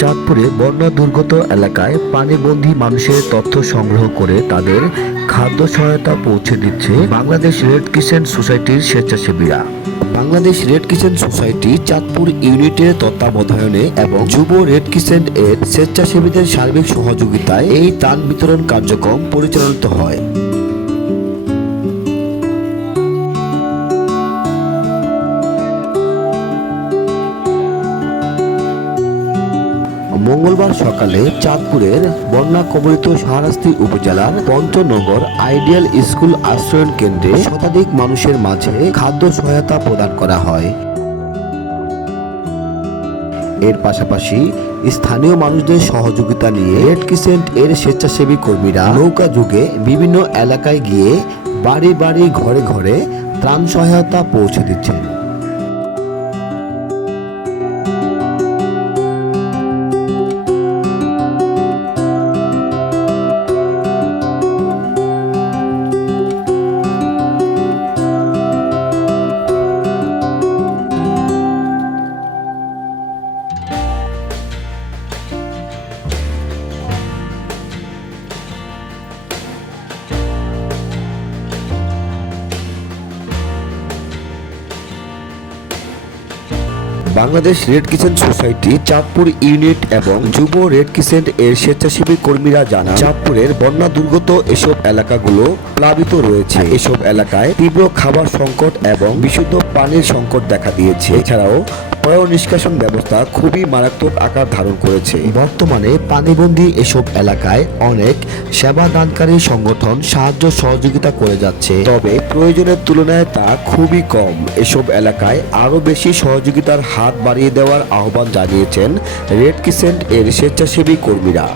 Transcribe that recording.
চাঁদপুরে বন্যা দুর্গত এলাকায় পানিবন্দী মানুষের তথ্য সংগ্রহ করে তাদের খাদ্য সহায়তা পৌঁছে দিচ্ছে বাংলাদেশ রেড কিচেন সোসাইটির স্বেচ্ছাসেবীরা। Bangladesh red crescent society Chandpur ইউনিটের তত্ত্বাবধানে এবং যুব রেড কিচেন এর স্বেচ্ছাসেবীদের সার্বিক সহযোগিতায় এই ত্রাণ বিতরণ কার্যক্রম পরিচালিত হয়। মঙ্গলবার সকালে চাঁদপুরের বন্যা কবলিত শাহরাস্তি উপজেলার পঞ্চনগর আইডিয়াল স্কুল আশ্রয়ন কেন্দ্রে শতাধিক মানুষের মাঝে খাদ্য সহায়তা প্রদান করা হয়। এর পাশাপাশি স্থানীয় মানুষদের সহযোগিতা নিয়ে রেড কিসেন্ট এর স্বেচ্ছাসেবী কর্মীরা নৌকা যুগে বিভিন্ন এলাকায় গিয়ে বাড়ি বাড়ি ঘরে ঘরে ত্রাণ সহায়তা পৌঁছে দিচ্ছেন। Bangladesh red crescent society, Chandpur unit এবং যুব রেড কিচেন এর স্বেচ্ছাসেবী কর্মীরা জানান, চাঁদপুরের বন্যা দুর্গত এসব এলাকাগুলো প্লাবিত রয়েছে। এসব এলাকায় তীব্র খাবার সংকট এবং বিশুদ্ধ পানির সংকট দেখা দিয়েছে। এছাড়াও পয় নিষ্কাশন ব্যবস্থা খুবই মারাত্মক আকার ধারণ করেছে। বর্তমানে পানিবন্দী এসব এলাকায় অনেক সেবা দানকারী সংগঠন সাহায্য সহযোগিতা করে যাচ্ছে। তবে প্রয়োজনের তুলনায় তা খুবই কম। এসব এলাকায় আরও বেশি সহযোগিতার হাত বাড়িয়ে দেওয়ার আহ্বান জানিয়েছেন রেড কিসেন্ট এর স্বেচ্ছাসেবী কর্মীরা।